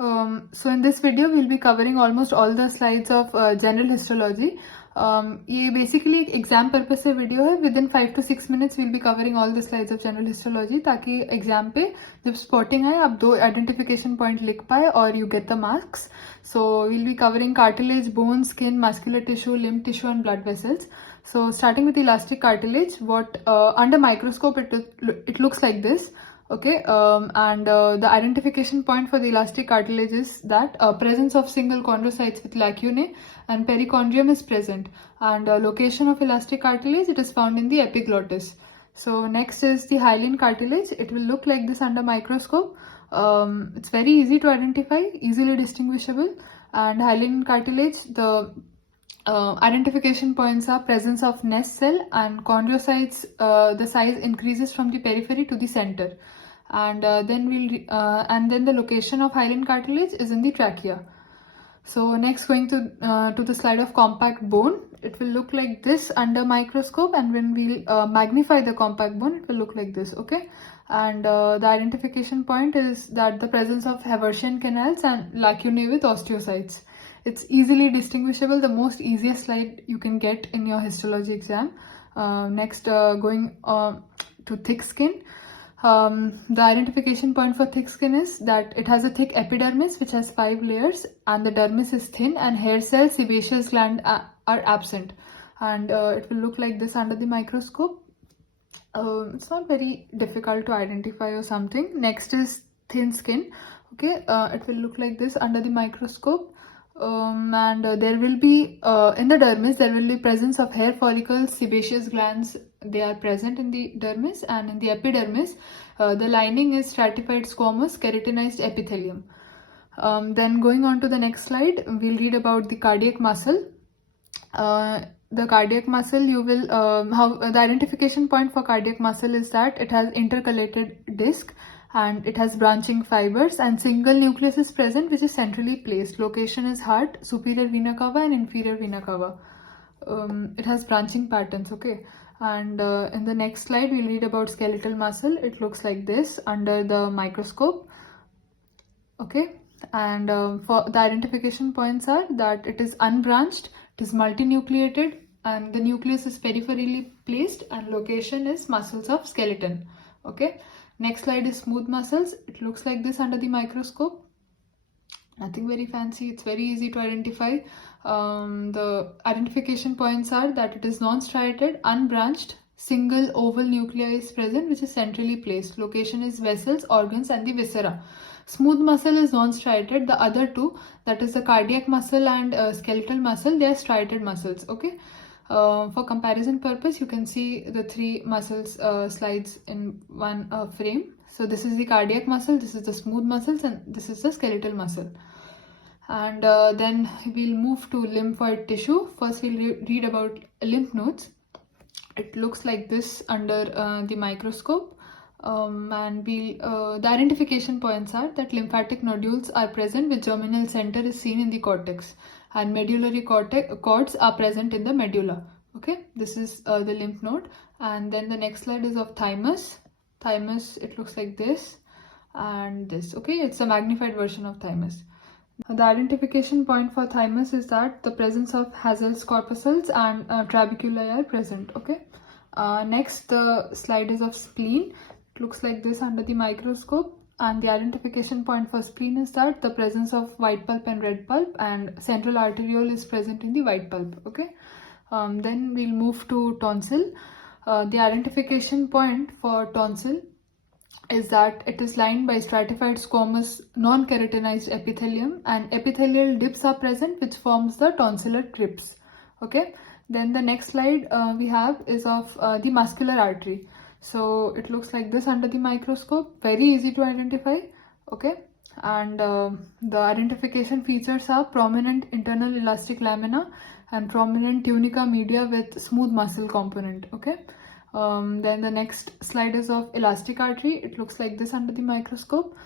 So in this video we'll be covering almost all the slides of general histology. ये basically एक exam purpose से video है. Within 5 to 6 minutes we'll be covering all the slides of general histology ताकि exam पे जब spotting आए आप 2 identification point लिख पाए और you get the marks. So we'll be covering cartilage, bone, skin, muscular tissue, lymph tissue and blood vessels. So starting with elastic cartilage, what under microscope it looks like this. Okay, the identification point for the elastic cartilage is that presence of single chondrocytes with lacunae and perichondrium is present, and location of elastic cartilage, it is found in the epiglottis. So next is the Highland cartilage. It will look like this under microscope. It's very easy to identify, easily distinguishable, and Highland cartilage, the identification points are presence of nest cell and chondrocytes. The size increases from the periphery to the center, and then the location of Highland cartilage is in the trachea. So next, going to the slide of compact bone, it will look like this under microscope, and when we magnify the compact bone, it will look like this. Okay, and the identification point is that the presence of Haversian canals and lacunae with osteocytes. It's easily distinguishable, the most easiest slide you can get in your histology exam. Next, going to thick skin. The identification point for thick skin is that it has a thick epidermis which has 5 layers, and the dermis is thin, and hair cells, sebaceous gland are absent, and it will look like this under the microscope. It's not very difficult to identify or something. Next is thin skin. Okay, it will look like this under the microscope. There will be in the dermis there will be presence of hair follicles, sebaceous glands. They are present in the dermis, and in the epidermis the lining is stratified squamous keratinized epithelium. Then going on to the next slide, we'll read about the cardiac muscle. The cardiac muscle, you will the identification point for cardiac muscle is that it has intercalated disc, and it has branching fibers, and single nucleus is present which is centrally placed. Location is heart, superior vena cava and inferior vena cava. It has branching patterns. Okay, and in the next slide we'll read about skeletal muscle. It looks like this under the microscope. Okay, and for the identification points are that it is unbranched, it is multinucleated, and the nucleus is peripherally placed, and location is muscles of skeleton. Okay, next slide is smooth muscles. It looks like this under the microscope. Nothing very fancy, it's very easy to identify. The identification points are that it is non-striated, unbranched, single oval nuclei is present which is centrally placed. Location is vessels, organs and the viscera. Smooth muscle is non-striated. The other two, that is the cardiac muscle and skeletal muscle, they are striated muscles. Okay, for comparison purpose you can see the 3 muscles slides in one frame. So this is the cardiac muscle, this is the smooth muscles, and this is the skeletal muscle. And then we'll move to lymphoid tissue. First we'll read about lymph nodes. It looks like this under the microscope. The identification points are that lymphatic nodules are present with germinal center is seen in the cortex, and medullary cords are present in the medulla. Okay, this is the lymph node. And then the next slide is of thymus. Thymus, it looks like this and this. Okay, it's a magnified version of thymus. The identification point for thymus is that the presence of Hazel's corpuscles and trabeculae are present. Okay, next the slide is of spleen. It looks like this under the microscope, and the identification point for spleen is that the presence of white pulp and red pulp, and central arteriole is present in the white pulp. Okay, then we'll move to tonsil. The identification point for tonsil is that it is lined by stratified squamous non-keratinized epithelium, and epithelial dips are present which forms the tonsillar crypts. Okay, then the next slide we have is of the muscular artery. So it looks like this under the microscope, very easy to identify. Okay, and the identification features are prominent internal elastic lamina and prominent tunica media with smooth muscle component. Okay, then the next slide is of elastic artery. It looks like this under the microscope,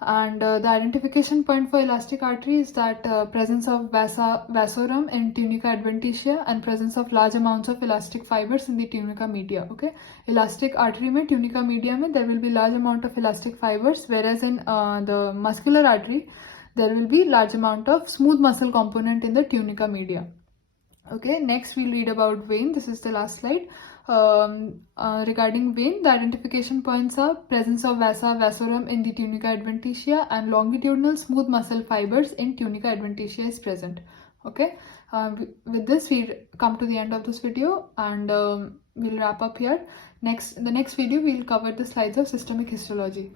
and the identification point for elastic artery is that presence of vasa vasorum in tunica adventitia and presence of large amounts of elastic fibers in the tunica media. Okay, elastic artery में tunica media में there will be large amount of elastic fibers, whereas in the muscular artery there will be large amount of smooth muscle component in the tunica media. Okay, next we'll read about vein. This is the last slide. Regarding vein, the identification points are presence of vasa vasorum in the tunica adventitia, and longitudinal smooth muscle fibers in tunica adventitia is present. Okay, with this we come to the end of this video, and we'll wrap up here. The next video we'll cover the slides of systemic histology.